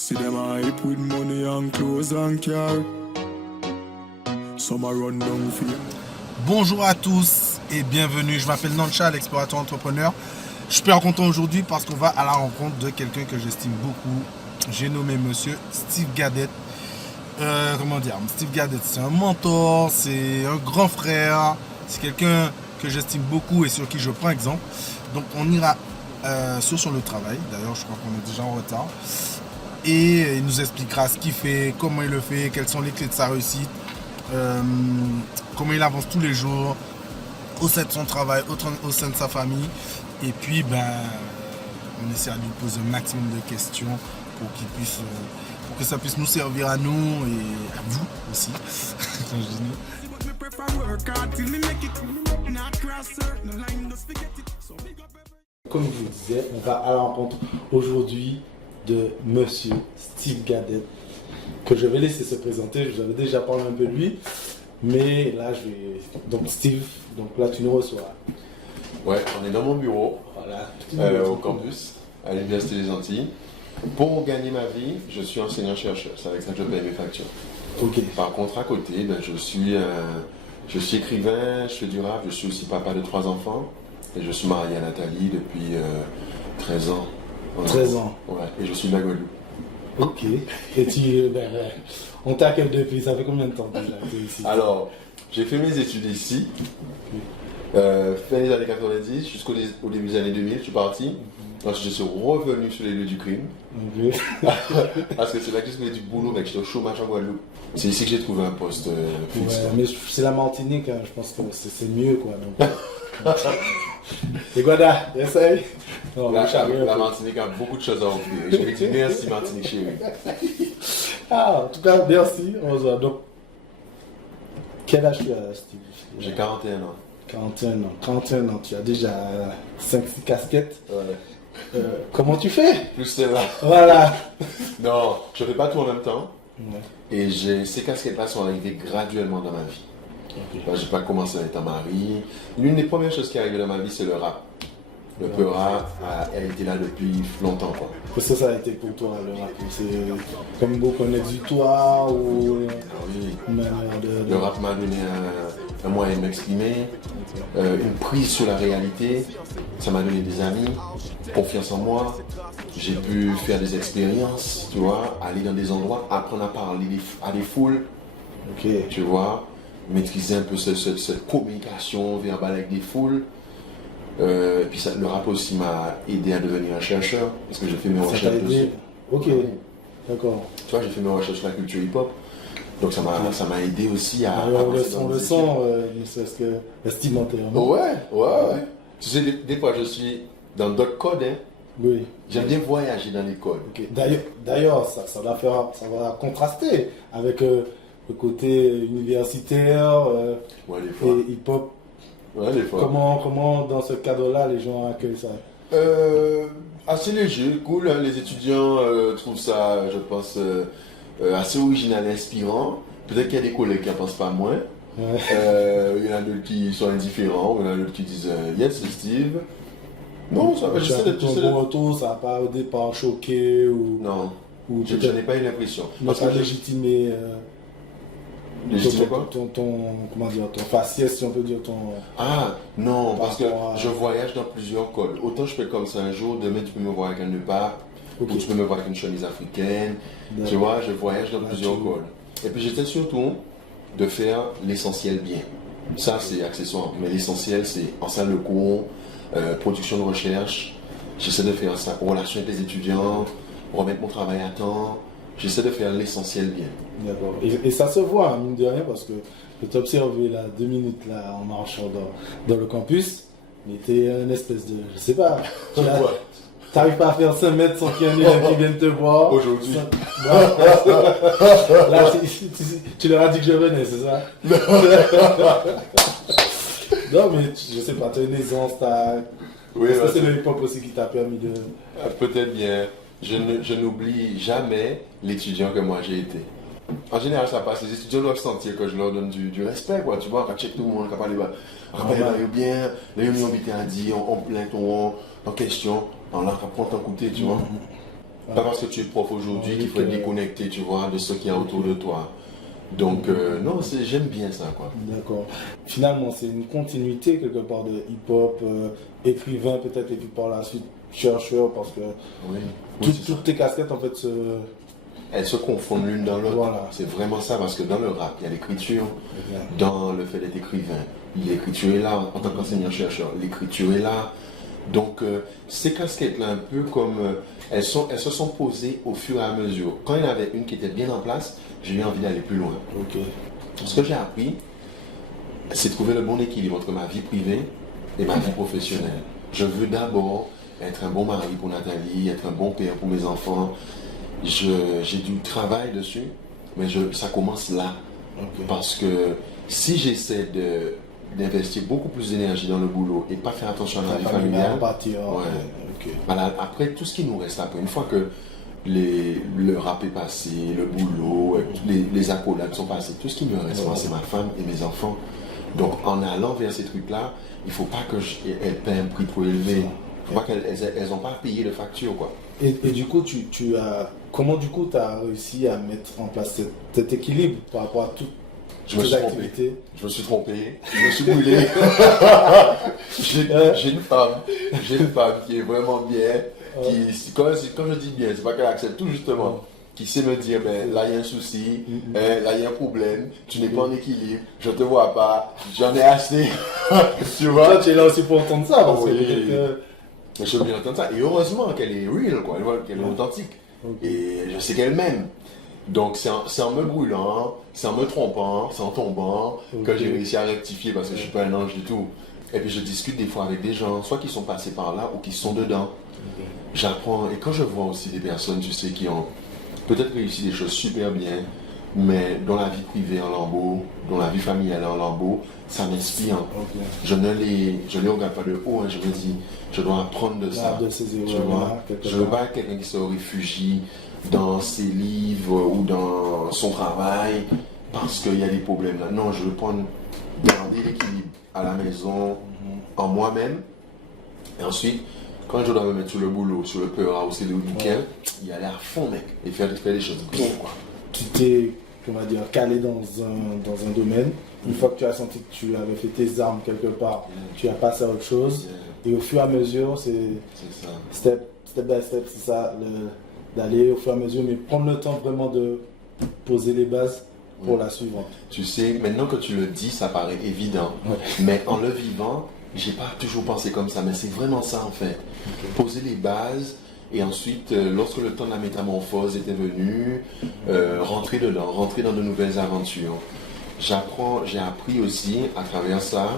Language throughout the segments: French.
See them hype with money and clothes and car. Some are run down fear. Bonjour à tous et bienvenue, je m'appelle Nancha, l'explorateur entrepreneur. Je suis super content aujourd'hui parce qu'on va à la rencontre de quelqu'un que j'estime beaucoup. J'ai nommé monsieur Steve Gadet. Steve Gadet, c'est un mentor, c'est un grand frère, c'est quelqu'un que j'estime beaucoup et sur qui je prends exemple. Donc on ira sur le travail, d'ailleurs je crois qu'on est déjà en retard. Et il nous expliquera ce qu'il fait, comment il le fait, quelles sont les clés de sa réussite, comment il avance tous les jours au sein de son travail, au sein de sa famille. Et puis, on essaie de lui poser un maximum de questions pour que ça puisse nous servir à nous et à vous aussi. Comme je vous disais, on va à la rencontre aujourd'hui de monsieur Steve Gadet, que je vais laisser se présenter. Je vous avais déjà parlé un peu de lui, mais là je vais... Donc Steve, là tu nous reçois. Ouais, on est dans mon bureau, Voilà, au campus, à l'Université des Antilles. Pour gagner ma vie, je suis enseignant-chercheur, c'est avec ça que je paye mes factures. Ok. Par contre, à côté, je suis écrivain, je fais du rap, je suis aussi papa de 3 enfants. Et je suis marié à Nathalie depuis 13 ans. 13 ans. Ouais, et je suis de la Guadeloupe. Ok. Et tu... on t'accueille depuis, ça fait combien de temps déjà que tu es ici? Alors, j'ai fait mes études ici, fin des années 90 jusqu'au début des années 2000, je suis parti. Ensuite, je suis revenu sur les lieux du crime. Okay. Parce que c'est là que je faisais du boulot, mec, j'étais au chômage en Guadeloupe. C'est ici que j'ai trouvé un poste fixe. Ouais, mais c'est la Martinique, hein, je pense que c'est mieux quoi. Donc... Et Guada, essaye. Non, La Martinique a beaucoup de choses à offrir. Je vais dire merci Martinique chérie. Ah, en tout cas, merci. Donc, quel âge tu as, Steve? J'ai 41 ans. 41 ans, tu as déjà 5-6 casquettes. Ouais. Comment tu fais? Plus celle-là. Voilà. Non, je ne fais pas tout en même temps. Ouais. Et ces casquettes-là sont arrivées graduellement dans ma vie. Okay. Je n'ai pas commencé en étant mari. L'une des premières choses qui est arrivée dans ma vie, c'est le rap. Le peu rap a été là depuis longtemps. Quoi. Ça a été pour toi le rap? C'est comme beaucoup un exutoire ou oui. Une manière de... Le rap m'a donné un moyen de m'exprimer, une prise sur la réalité. Ça m'a donné des amis, confiance en moi. J'ai pu faire des expériences, tu vois, aller dans des endroits, apprendre à parler à des foules, okay. Tu vois, maîtriser un peu cette communication verbale avec des foules. Et puis le rap aussi m'a aidé à devenir un chercheur, parce que j'ai fait mes recherches dessus. Ok, d'accord. Tu vois, j'ai fait mes recherches sur la culture hip-hop, donc ça m'a aidé aussi à... Alors, on le sent, c'est ce que vestimentairement. Ouais. Tu sais, des fois je suis dans d'autres codes, hein. Oui. J'aime bien voyager dans les codes. Okay. D'ailleurs, ça va contraster avec le côté universitaire et hip-hop. Ouais, des fois. Comment dans ce cadre-là, les gens accueillent ça? Assez léger, cool. Hein. Les étudiants trouvent ça, je pense, assez original et inspirant. Peut-être qu'il y a des collègues qui n'en pensent pas moins. Ouais. Il y en a d'autres qui sont indifférents, il y en a d'autres qui disent yes, c'est Steve. Non, ça va. J'essaie d'être un bon retour, ça n'a pas au départ choqué ou. Non. Ou je n'ai pas eu l'impression. Parce que légitimer. Légitimer quoi? Comment dire, ton faciès, si on peut dire ton... Ah, non, parce que je voyage dans plusieurs codes. Autant je fais comme ça un jour, demain tu peux me voir avec un nœud-pape, ou tu peux me voir avec une chemise africaine. Tu vois, je voyage dans plusieurs codes. Et puis j'étais surtout de faire l'essentiel bien. Ça, c'est accessoire. Mais l'essentiel, c'est en salle de cours, production de recherche. J'essaie de faire ça, relation avec les étudiants, remettre mon travail à temps. J'essaie de faire l'essentiel bien. D'accord. Et ça se voit, mine de rien, parce que je t'ai observé là 2 minutes là, en marchant dans le campus. Mais t'es une espèce de... Je sais pas. T'arrives pas à faire 5 mètres sans qu'il y ait un élève qui vienne te voir. Aujourd'hui. Là, tu leur as dit que je venais, c'est ça? Non, mais je sais pas, t'as une aisance, Oui, est-ce que c'est le hip-hop aussi qui t'a permis de... Peut-être bien. Je n'oublie jamais l'étudiant que moi j'ai été. En général, ça passe. Les étudiants doivent sentir que je leur donne du respect, quoi. Tu vois, quand check tout le monde, quand parler bien, les gens à dire, on plaint en question, on leur apprend à écouter, tu vois. Pas parce que tu es prof aujourd'hui qu'il faut être déconnecté, tu vois, de ce qu'il y a autour de toi. Donc, non, j'aime bien ça, quoi. D'accord. Finalement, c'est une continuité quelque part de hip-hop, écrivain peut-être, et puis par la suite chercheur, parce que toutes tes casquettes, en fait, elles se confondent l'une dans l'autre. Voilà. C'est vraiment ça, parce que dans le rap, il y a l'écriture, dans le fait d'être écrivain, l'écriture est là, en tant qu'enseignant-chercheur, l'écriture est là. Donc, ces casquettes-là, un peu comme... elles se sont posées au fur et à mesure. Quand il y en avait une qui était bien en place, j'ai eu envie d'aller plus loin. Ce que j'ai appris, c'est de trouver le bon équilibre entre ma vie privée et ma vie professionnelle. Je veux d'abord être un bon mari pour Nathalie, être un bon père pour mes enfants. J'ai du travail dessus, mais ça commence là. Parce que si j'essaie d'investir beaucoup plus d'énergie dans le boulot et pas faire attention à la vie familiale, voilà, après tout ce qui nous reste après, une fois que le rap est passé, le boulot, les accolades sont passés, tout ce qui me reste, moi, c'est ma femme et mes enfants. Donc en allant vers ces trucs-là, il ne faut pas qu'elles paient un prix trop élevé. Il ne faut pas qu'elles n'ont pas à payer de facture, quoi. Et du coup, comment du coup tu as réussi à mettre en place cet équilibre par rapport à toutes tes activités? Je me suis trompé, je me suis brûlé. J'ai une femme qui est vraiment bien, quand je dis bien, c'est pas qu'elle accepte tout justement, qui sait me dire, ben là il y a un souci, là il y a un problème, tu n'es pas en équilibre, je te vois pas, j'en ai assez. Tu vois? Toi, tu es là aussi pour entendre ça, parce que je suis bien entendre ça. Et heureusement qu'elle est real, quoi, qu'elle est authentique. Et je sais qu'elle m'aime. Donc c'est en me brûlant, c'est en me trompant, c'est en tombant que j'ai réussi à rectifier parce que je ne suis pas un ange du tout. Et puis je discute des fois avec des gens, soit qui sont passés par là ou qui sont dedans. J'apprends, et quand je vois aussi des personnes, tu sais, qui ont peut-être réussi des choses super bien, mais dont la vie privée en lambeaux, dont la vie familiale en lambeaux, ça m'inspire. Je ne les regarde pas de haut, hein, je me dis, je dois apprendre de ça. Je ne veux pas être quelqu'un qui se réfugie dans ses livres ou dans son travail parce qu'il y a des problèmes là. Non, je veux garder l'équilibre à la maison, en moi-même. Et ensuite, quand je dois me mettre sur le boulot, sur le peur, ou c'est le week-end, y aller à fond, mec, et faire des choses bien, quoi. Tu t'es, comment dire, calé dans un domaine. Une fois que tu as senti que tu avais fait tes armes quelque part, tu as passé à autre chose. Et au fur et à mesure, c'est ça. Step by step, c'est ça, d'aller au fur et à mesure, mais prendre le temps vraiment de poser les bases pour la suivante. Tu sais, maintenant que tu le dis, ça paraît évident. Mais en le vivant, j'ai pas toujours pensé comme ça, mais c'est vraiment ça en fait. Poser les bases et ensuite, lorsque le temps de la métamorphose était venu, rentrer dedans, rentrer dans de nouvelles aventures. J'ai appris aussi à travers ça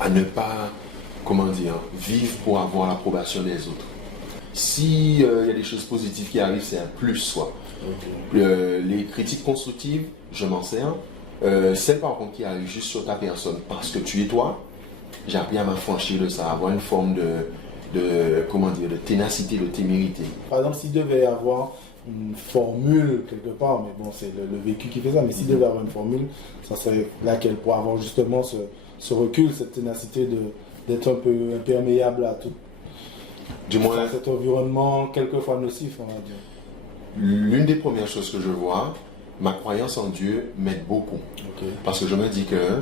à ne pas, vivre pour avoir l'approbation des autres. Si y a des choses positives qui arrivent, c'est un plus, soit. Les critiques constructives, je m'en sers. Celles par contre qui arrivent juste sur ta personne parce que tu es toi, j'ai appris à m'affranchir de ça, à avoir une forme de ténacité, de témérité. Par exemple, s'il devait y avoir une formule quelque part, mais bon, c'est le vécu qui fait ça, mais s'il devait y avoir une formule, ça serait laquelle pour avoir justement ce recul, cette ténacité d'être un peu imperméable à tout. Du moins, cet environnement quelquefois nocif, on va dire. L'une des premières choses que je vois, ma croyance en Dieu m'aide beaucoup. Parce que je me dis que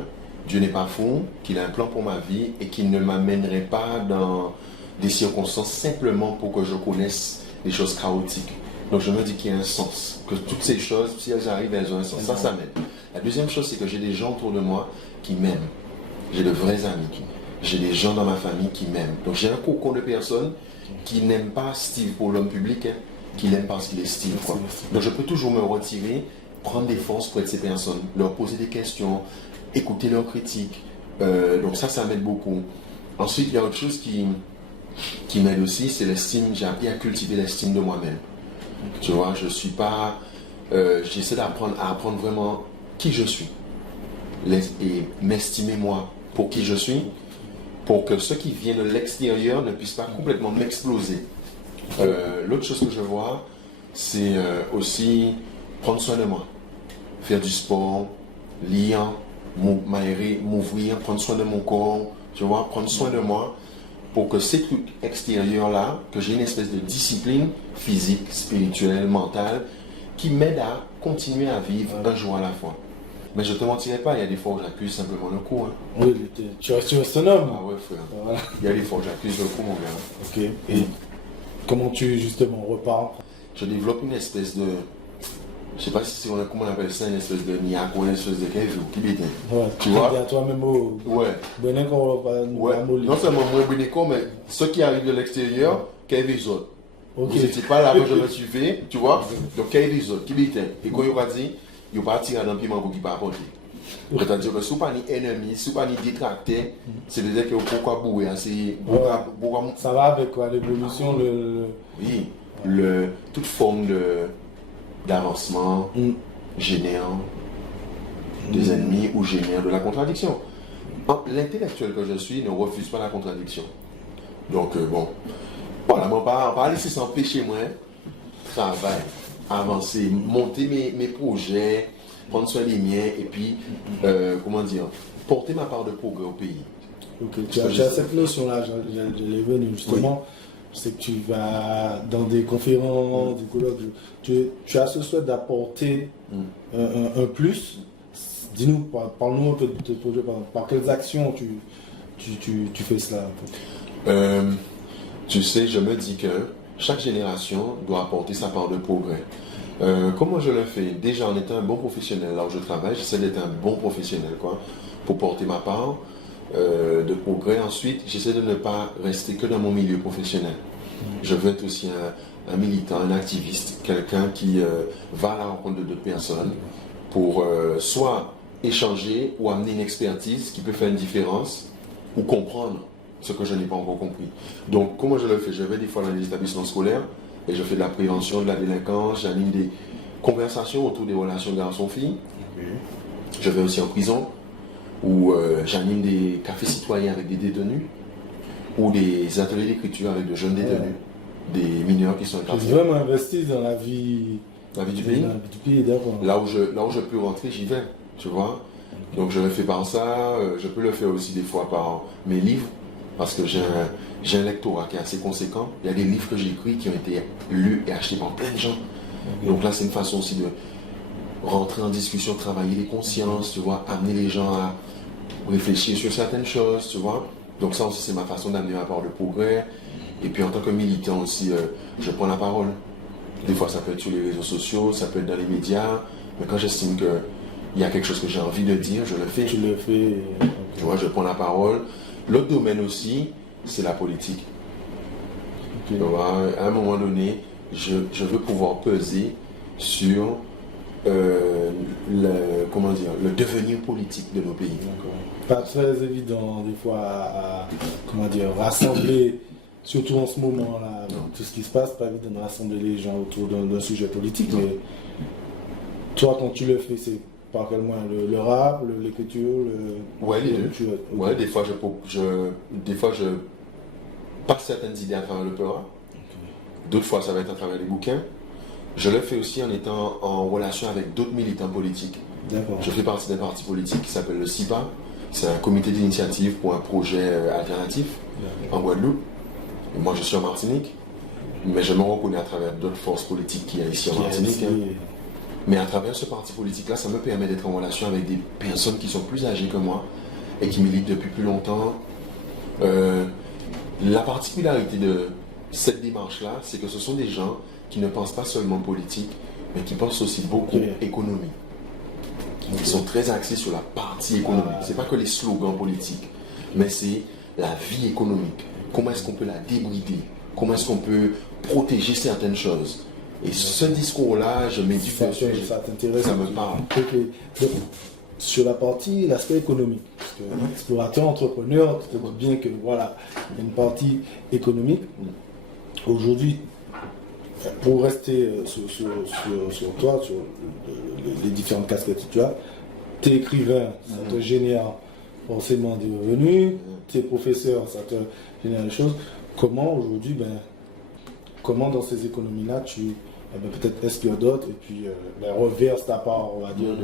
Dieu n'est pas fou, qu'il a un plan pour ma vie et qu'il ne m'amènerait pas dans des circonstances simplement pour que je connaisse des choses chaotiques. Donc je me dis qu'il y a un sens, que toutes ces choses, si elles arrivent, elles ont un sens. Ça m'aide. La deuxième chose, c'est que j'ai des gens autour de moi qui m'aiment. J'ai de vrais amis. J'ai des gens dans ma famille qui m'aiment. Donc j'ai un cocon de personnes qui n'aiment pas Steve pour l'homme public, qui l'aiment parce qu'il est Steve. Quoi. Donc je peux toujours me retirer, prendre des forces pour être ces personnes, leur poser des questions, écouter leurs critiques. Donc ça m'aide beaucoup. Ensuite, il y a autre chose qui m'aide aussi, c'est l'estime. J'ai appris à cultiver l'estime de moi-même. Tu vois, je suis pas... j'essaie à apprendre vraiment qui je suis. Et m'estimer moi pour qui je suis, pour que ce qui vient de l'extérieur ne puisse pas complètement m'exploser. L'autre chose que je vois, c'est aussi prendre soin de moi. Faire du sport, lire, m'aérer, m'ouvrir, prendre soin de mon corps, tu vois, prendre soin de moi. pour que ces trucs extérieurs-là, que j'ai une espèce de discipline physique, spirituelle, mentale, qui m'aide à continuer à vivre un jour à la fois. Mais je ne te mentirai pas, il y a des fois où j'accuse simplement le coup. Hein. Oui, tu restes un homme. Ah ouais, frère. Voilà. Il y a des fois où j'accuse le coup, mon gars. Ok. Et comment tu, justement, repars? Je développe une espèce de... Je sais pas si c'est comment on appelle ça, une espèce de niaque ou une espèce de quelque chose qui bête. Ouais, Tu vois? à toi-même au... Ouais. Ben, qu'on va pas Ouais. Non seulement moi, Bénéco, mais ceux qui arrivent de l'extérieur, qu'il y a des autres. Ok. Vous n'étiez pas là quand je me suis fait, tu vois? Donc, qu'il y a des autres qui bête. Et quand il va dire, il va tirer dans le piment pour qu'il ne pas apporter. C'est-à-dire que si vous pas ni ennemi, si vous pas ni détracté, c'est-à-dire que pourquoi bouer, c'est pourquoi Ça va avec quoi? L'évolution, oui, toute forme d'avancement génère des ennemis ou génère de la contradiction. L'intellectuel que je suis ne refuse pas la contradiction. Donc, bon, voilà, on va pas laisser s'empêcher, moi, travailler, avancer, monter mes projets, prendre soin des miens et puis, comment dire, porter ma part de progrès au pays. Ok, tu as cette notion-là, je l'ai venue justement. Oui. Je sais que tu vas dans des conférences, des colloques, tu as ce souhait d'apporter un plus. Dis-nous, parle-nous un peu de tes projets, par quelles actions tu fais cela un peu. Tu sais, je me dis que chaque génération doit apporter sa part de progrès. Comment je le fais? Déjà, en étant un bon professionnel, là où je travaille, j'essaie d'être un bon professionnel, quoi, pour porter ma part de progrès. Ensuite, j'essaie de ne pas rester que dans mon milieu professionnel. Je veux être aussi un militant, un activiste, quelqu'un qui va à la rencontre de d'autres personnes pour soit échanger ou amener une expertise qui peut faire une différence ou comprendre ce que je n'ai pas encore compris. Donc, comment je le fais? Je vais des fois dans les établissements scolaires et je fais de la prévention de la délinquance, j'anime des conversations autour des relations garçons-filles. Je vais aussi en prison où j'anime des cafés citoyens avec des détenus ou des ateliers d'écriture avec de jeunes détenus, des mineurs qui sont incarcérés. Tu veux vraiment investir dans la vie du pays. D'accord. Là où je peux rentrer, j'y vais, tu vois. Donc je le fais par ça, je peux le faire aussi des fois par mes livres, parce que j'ai un lectorat qui est assez conséquent. Il y a des livres que j'ai écrits qui ont été lus et achetés par plein de gens. Donc là, c'est une façon aussi de rentrer en discussion, travailler les consciences, tu vois, amener les gens à réfléchir sur certaines choses, tu vois. Donc ça aussi, c'est ma façon d'amener ma part de progrès. Et puis en tant que militant aussi, je prends la parole. Des fois, ça peut être sur les réseaux sociaux, ça peut être dans les médias. Mais quand j'estime qu'il y a quelque chose que j'ai envie de dire, je le fais. Tu le fais. Tu vois, je prends la parole. L'autre domaine aussi, c'est la politique. Tu vois, à un moment donné, je veux pouvoir peser sur le devenir politique de nos pays. Pas très évident des fois à rassembler, surtout en ce moment-là, tout ce qui se passe, pas évident de rassembler les gens autour d'un sujet politique. Mais toi, quand tu le fais, c'est par quel moyen? Le rap, l'écriture, Ouais, les deux. Ouais, des fois je passe certaines idées à travers le rap. D'autres fois, ça va être à travers les bouquins. Je le fais aussi en étant en relation avec d'autres militants politiques. Je fais partie d'un parti politique qui s'appelle le CIPA. C'est un comité d'initiative pour un projet alternatif en Guadeloupe. Et moi, je suis en Martinique, mais je me reconnais à travers d'autres forces politiques qui y a ici en Martinique. Mais à travers ce parti politique-là, ça me permet d'être en relation avec des personnes qui sont plus âgées que moi et qui militent depuis plus longtemps. La particularité de cette démarche-là, c'est que ce sont des gens qui ne pensent pas seulement politique, mais qui pensent aussi beaucoup économie. Ils sont très axés sur la partie économique. Ce n'est pas que les slogans politiques, mais c'est la vie économique. Comment est-ce qu'on peut la débrider? Comment est-ce qu'on peut protéger certaines choses? Et ce discours-là, je médite dessus. Ça t'intéresse? Ça me parle. Donc, sur l'aspect économique, parce que explorateur, entrepreneur, tu te dis bien que voilà, il y a une partie économique. Aujourd'hui, pour rester sur toi, sur les différentes casquettes que tu as, t'es écrivain, ça te génère forcément des revenus, t'es professeur, ça te génère des choses. Comment aujourd'hui, comment dans ces économies-là, tu peut-être expires d'autres et puis reverse ta part, on va dire,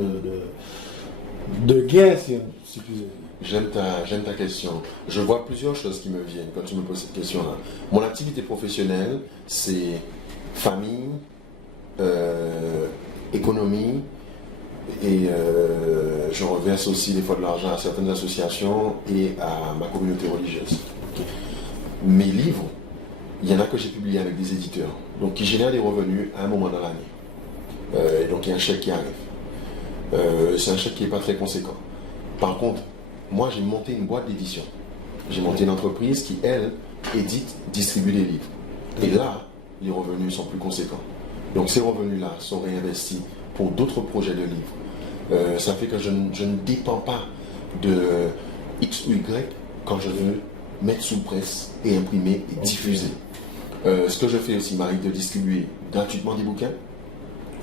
de gain, si tu veux. j'aime ta question. Je vois plusieurs choses qui me viennent quand tu me poses cette question-là. Mon activité professionnelle, c'est famille, économie, et je reverse aussi des fois de l'argent à certaines associations et à ma communauté religieuse. Mes livres, il y en a que j'ai publiés avec des éditeurs, donc qui génèrent des revenus à un moment dans l'année. Et donc il y a un chèque qui arrive. C'est un chèque qui n'est pas très conséquent. Par contre, moi j'ai monté une boîte d'édition. J'ai monté une entreprise qui, elle, édite, distribue des livres. Et là, les revenus sont plus conséquents. Donc ces revenus-là sont réinvestis pour d'autres projets de livres. Ça fait que je ne dépends pas de X ou Y quand je veux mettre sous presse et imprimer et diffuser. Ce que je fais aussi, il m'arrive de distribuer gratuitement des bouquins,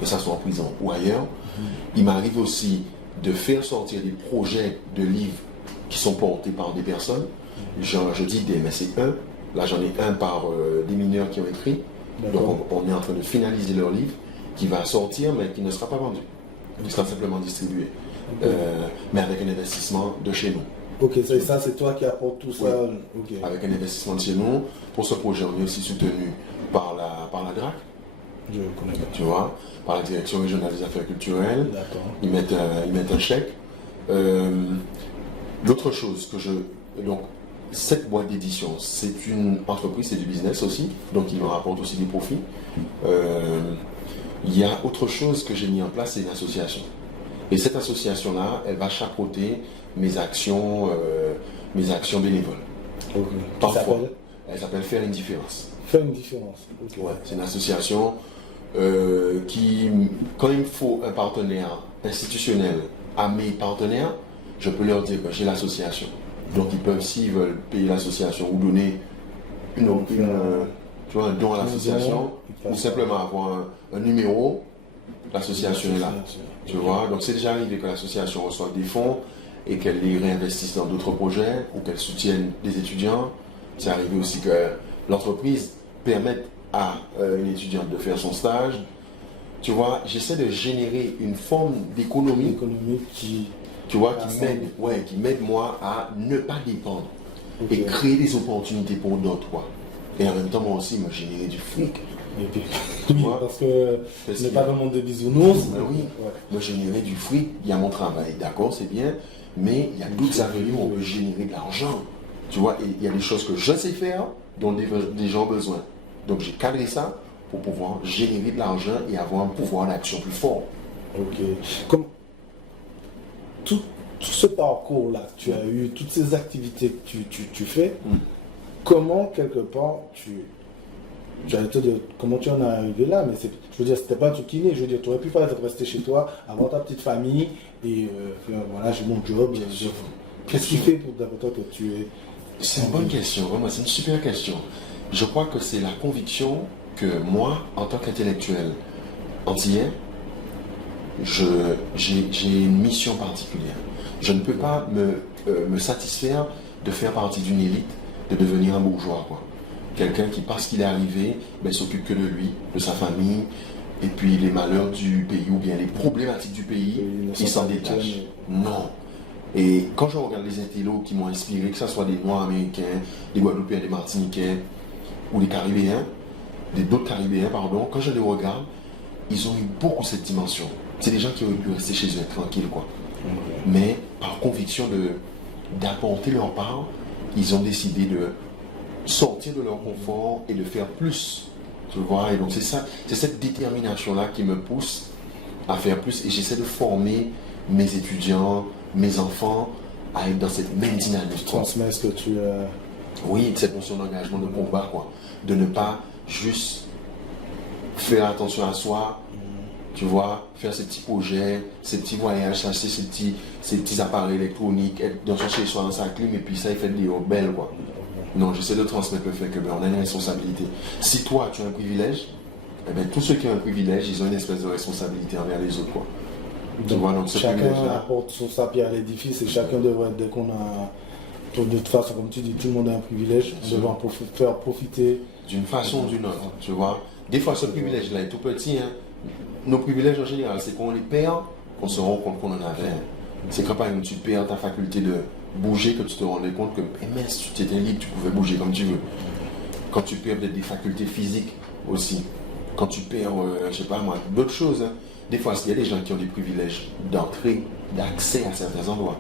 que ce soit en prison ou ailleurs. Il m'arrive aussi de faire sortir des projets de livres qui sont portés par des personnes. Je dis des, mais c'est un. Là, j'en ai un par des mineurs qui ont écrit. Donc, on est en train de finaliser leur livre qui va sortir, mais qui ne sera pas vendu. Qui sera simplement distribué. Mais avec un investissement de chez nous. Ok, ça c'est toi qui apporte tout ça. Oui. Okay. Avec un investissement de chez nous. Pour ce projet, on est aussi soutenu par la DRAC. Je connais pas. Tu vois, par la Direction régionale des affaires culturelles. D'accord. Ils mettent un chèque. L'autre chose que donc, cette boîte d'édition, c'est une entreprise, c'est du business aussi, donc il me rapporte aussi des profits. Il y a autre chose que j'ai mis en place, c'est une association. Et cette association-là, elle va chapeauter mes actions bénévoles. Okay. Parfois, elle s'appelle Faire une différence. Faire une différence. Okay. Ouais, c'est une association qui, quand il me faut un partenaire institutionnel à mes partenaires, je peux leur dire que j'ai l'association. Donc ils peuvent, s'ils veulent payer l'association ou donner tu vois, un don à l'association, ou simplement avoir un numéro, l'association est là. Tu vois, donc c'est déjà arrivé que l'association reçoive des fonds et qu'elle les réinvestisse dans d'autres projets ou qu'elle soutienne des étudiants. C'est arrivé aussi que l'entreprise permette à une étudiante de faire son stage. Tu vois, j'essaie de générer une forme d'économie qui, tu vois, qui m'aide moi à ne pas dépendre et créer des opportunités pour d'autres, quoi. Et en même temps, moi aussi, me générer du fric. Et puis, parce que ce n'est pas le monde des bisounours. Oui, me générer du fric, il y a mon travail, d'accord, c'est bien, mais il y a d'autres avenues où on peut générer de l'argent. Tu vois, et il y a des choses que je sais faire dont des gens ont besoin. Donc j'ai cadré ça pour pouvoir générer de l'argent et avoir un pouvoir d'action plus fort. Ok. Comme tout ce parcours-là que tu as eu, toutes ces activités que tu fais, comment quelque part j'allais te dire comment tu en es arrivé là, mais je veux dire, c'était pas un truc inné. Je veux dire, tu aurais pu faire rester chez toi, avoir ta petite famille et voilà, j'ai mon job. Qu'est-ce qui fait pour d'abord que tu es. C'est une bonne question, vraiment, c'est une super question. Je crois que c'est la conviction que moi, en tant qu'intellectuel antillais, j'ai une mission particulière. Je ne peux pas me satisfaire de faire partie d'une élite, de devenir un bourgeois, quoi. Quelqu'un qui, parce qu'il est arrivé, s'occupe que de lui, de sa famille, et puis les malheurs du pays ou bien les problématiques du pays, il s'en détache. Non. Et quand je regarde les intellos qui m'ont inspiré, que ce soit des Noirs américains, des Guadeloupéens, des Martiniquais, ou des Caribéens, d'autres Caribéens, pardon, quand je les regarde, ils ont eu beaucoup cette dimension. C'est des gens qui auraient pu rester chez eux être tranquilles, quoi. Mais par conviction d'apporter leur part, ils ont décidé de sortir de leur confort et de faire plus. Tu vois, et donc c'est ça, c'est cette détermination-là qui me pousse à faire plus. Et j'essaie de former mes étudiants, mes enfants à être dans cette même dynamique. Transmettre ce que tu as. Oui, cette notion d'engagement, de combat, quoi. De ne pas juste faire attention à soi, tu vois, faire ces petits projets, ces petits voyages, s'acheter ces petits appareils électroniques, être dans son chez soi, dans sa clim, et puis ça, il fait des rebelles, quoi. Non, j'essaie de transmettre le fait qu'on a une responsabilité. Si toi, tu as un privilège, eh bien, tous ceux qui ont un privilège, ils ont une espèce de responsabilité envers les autres, quoi. Tu vois, donc ce chacun apporte sa pierre à l'édifice et chacun devrait, dès qu'on a, de toute façon, comme tu dis, tout le monde a un privilège, on devrait faire profiter. D'une façon ou d'une autre, tu vois. Des fois, ce privilège-là est tout petit, hein. Nos privilèges en général, c'est qu'on les perd, qu'on se rend compte qu'on en avait. C'est quand par exemple tu perds ta faculté bouger que tu te rendais compte que, mince, tu étais libre, tu pouvais bouger comme tu veux. Quand tu perds peut-être des facultés physiques aussi. Quand tu perds, je sais pas moi, d'autres choses. Hein. Des fois, il y a des gens qui ont des privilèges d'entrée, d'accès à certains endroits.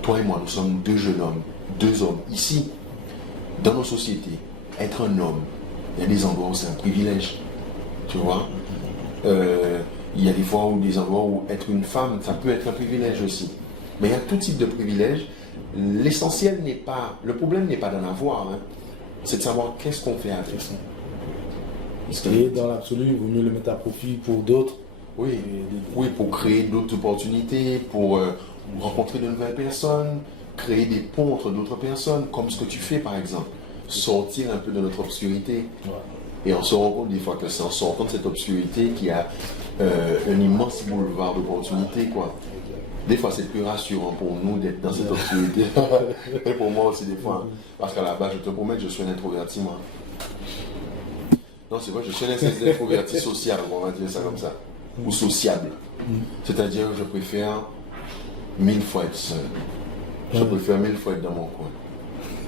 Toi et moi, nous sommes deux jeunes hommes, deux hommes. Ici, dans nos sociétés, être un homme, il y a des endroits où c'est un privilège. Tu vois, il y a des fois où des endroits où être une femme, ça peut être un privilège aussi. Mais il y a tout type de privilèges. L'essentiel n'est pas, le problème n'est pas d'en avoir, hein. C'est de savoir qu'est-ce qu'on fait avec ça. Et dans l'absolu, il vaut mieux le mettre à profit pour d'autres. Oui, oui, pour créer d'autres opportunités, pour rencontrer de nouvelles personnes, créer des ponts entre d'autres personnes, comme ce que tu fais par exemple. Sortir un peu de notre obscurité. Ouais. Et on se rend compte des fois que c'est en sortant de cette obscurité qu'il y a un immense boulevard d'opportunités, quoi. Des fois, c'est plus rassurant pour nous d'être dans cette obscurité. Et pour moi aussi, des fois. Parce qu'à la base, je te promets que je suis un introverti, moi. Non, c'est vrai, je suis un introverti sociable, on va dire ça comme ça. Ou sociable. C'est-à-dire que je préfère 1000 fois être seul. Je préfère 1000 fois être dans mon coin.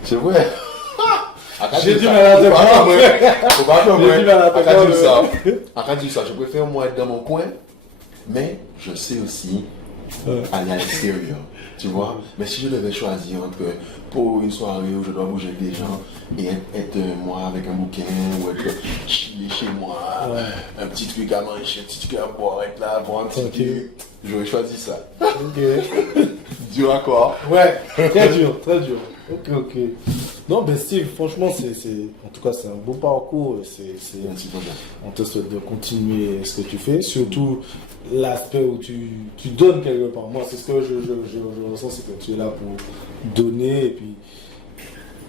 C'est vrai. J'ai du mal à te croire. Faut pas J'ai du mal à te croire. Arrête ça. Je préfère moi être dans mon coin, mais je sais aussi aller à l'extérieur. Tu vois? Mais si je devais choisir entre pour une soirée où je dois bouger avec des gens et être moi avec un bouquin ou être chiller chez moi, un petit truc à manger, un petit truc à boire, être là, boire un petit truc, j'aurais choisi ça. Ok. Dur à quoi? Ouais, très dur, très dur. Ok. Non, ben Steve, franchement, en tout cas, c'est un beau parcours. Merci, on te souhaite de continuer ce que tu fais, surtout l'aspect où tu donnes quelque part. Moi, c'est ce que je ressens, c'est que tu es là pour donner et puis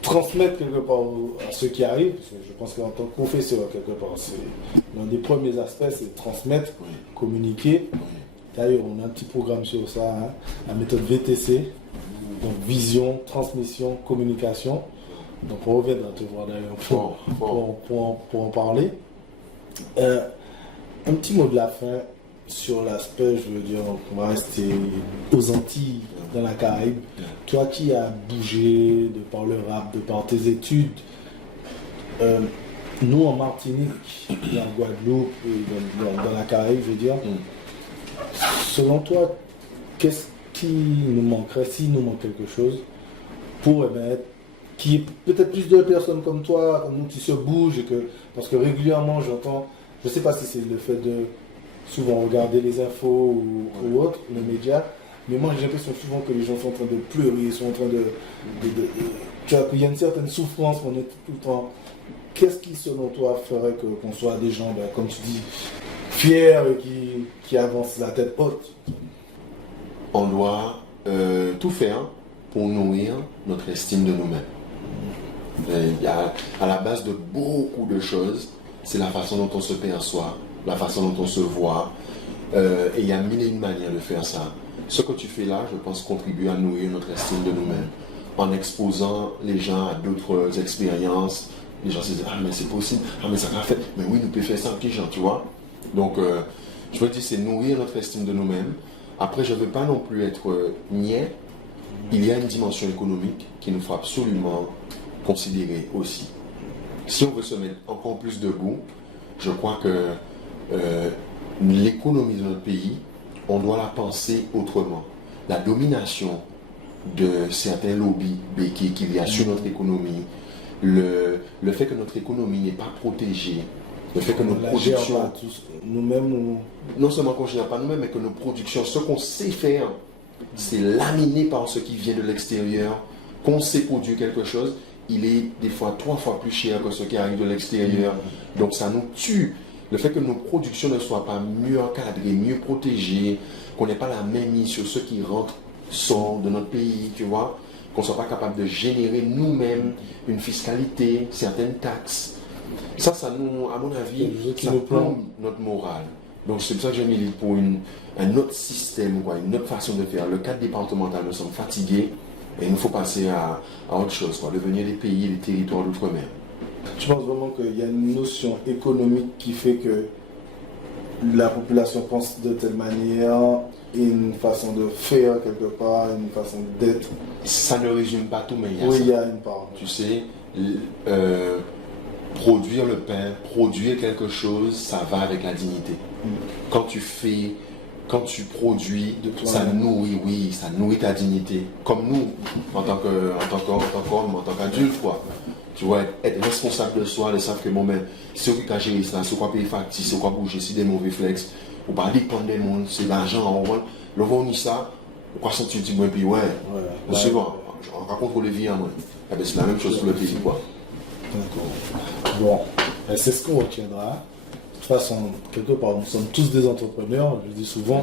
transmettre quelque part à ceux qui arrivent. Parce que je pense qu'en tant que professeur, quelque part, c'est l'un des premiers aspects, c'est transmettre, communiquer. D'ailleurs, on a un petit programme sur ça, hein, la méthode VTC. Donc vision, transmission, communication. Donc on reviendra te voir d'ailleurs pour en parler. Un petit mot de la fin sur l'aspect, je veux dire, on va rester aux Antilles, dans la Caraïbe. Toi qui as bougé de par le rap, de par tes études, nous en Martinique, en Guadeloupe, dans la Caraïbe, je veux dire, selon toi, qu'est-ce qui nous manquerait, s'il nous manque quelque chose, pour qu'il y ait peut-être plus de personnes comme toi, comme nous, qui se bougent, parce que régulièrement j'entends, je ne sais pas si c'est le fait de souvent regarder les infos ou autres, les médias, mais moi j'ai l'impression souvent que les gens sont en train de pleurer, sont en train tu vois, qu'il y a une certaine souffrance, qu'on est tout le temps. Qu'est-ce qui, selon toi, ferait qu'on soit des gens, comme tu dis, fiers et qui avancent la tête haute? On doit tout faire pour nourrir notre estime de nous-mêmes. À la base de beaucoup de choses, c'est la façon dont on se perçoit, la façon dont on se voit. Et il y a mille et une manières de faire ça. Ce que tu fais là, je pense, contribue à nourrir notre estime de nous-mêmes. En exposant les gens à d'autres expériences, les gens se disent « Ah, mais c'est possible, ah, mais ça l'a fait, mais oui, nous pouvons faire ça en gens, tu vois ?» Donc, je veux dire, c'est nourrir notre estime de nous-mêmes. Après, je ne veux pas non plus être niais. Il y a une dimension économique qu'il nous faut absolument considérer aussi. Si on veut se mettre encore plus debout, je crois que l'économie de notre pays, on doit la penser autrement. La domination de certains lobbies béquets qu'il y a sur notre économie, le fait que notre économie n'est pas protégée, le fait que nos productions, nous-mêmes, non seulement qu'on ne gère pas nous-mêmes, mais que nos productions, ce qu'on sait faire, c'est laminé par ce qui vient de l'extérieur, qu'on sait produire quelque chose, il est des fois 3 fois plus cher que ce qui arrive de l'extérieur. Donc ça nous tue. Le fait que nos productions ne soient pas mieux encadrées, mieux protégées, qu'on n'ait pas la même mise sur ceux qui rentrent, sortent de notre pays, tu vois, qu'on ne soit pas capable de générer nous-mêmes une fiscalité, certaines taxes. Ça nous, à mon avis, ça plombe notre morale. Donc c'est pour ça que je milite pour un autre système, une autre façon de faire. Le cadre départemental, nous sommes fatigués et il nous faut passer à autre chose, devenir des pays et des territoires d'outre-mer. Je pense vraiment qu'il y a une notion économique qui fait que la population pense de telle manière, une façon de faire quelque part, une façon d'être. Ça ne résume pas tout, mais il y a Oui, ça. il y a une part. Tu sais, produire le pain, produire quelque chose, ça va avec la dignité. Quand tu produis, ça nourrit, oui, ça nourrit ta dignité. Comme nous, en tant qu'homme, en tant qu'adulte, quoi. Tu vois, être responsable de soi, de savoir que bon, ben, c'est qui a géré ça, c'est quoi payer facture, c'est quoi bouger, c'est des mauvais réflexes, ou pas dépendre des monde, c'est l'argent, on va ça, on croit sentir du moins, puis ouais, c'est bon, on raconte les vies, moi. Eh ben, c'est la même chose pour le pays, quoi. D'accord. Bon, c'est ce qu'on retiendra. De toute façon, quelque part, nous sommes tous des entrepreneurs, je le dis souvent.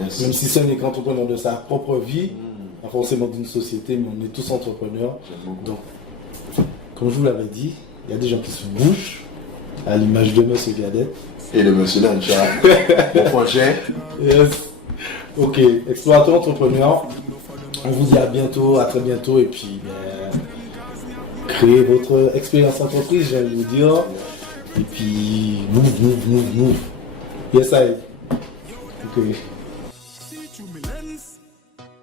Yes. Même si ce n'est qu'entrepreneur de sa propre vie, pas forcément d'une société, mais on est tous entrepreneurs. Donc, comme je vous l'avais dit, il y a des gens qui se bougent, à l'image de Monsieur Gadette. Et de Monsieur Lancha, mon projet. Yes. Ok, explorateur entrepreneur. On vous dit à bientôt, à très bientôt, et puis créez votre expérience entreprise, je vais vous dire. Et puis, move. Yes, I. Ok. See through me lens.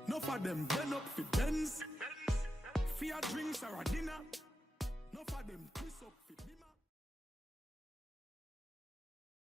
No for them bend up for Benz. Fear drinks or a dinner. No for them twist up for dinner.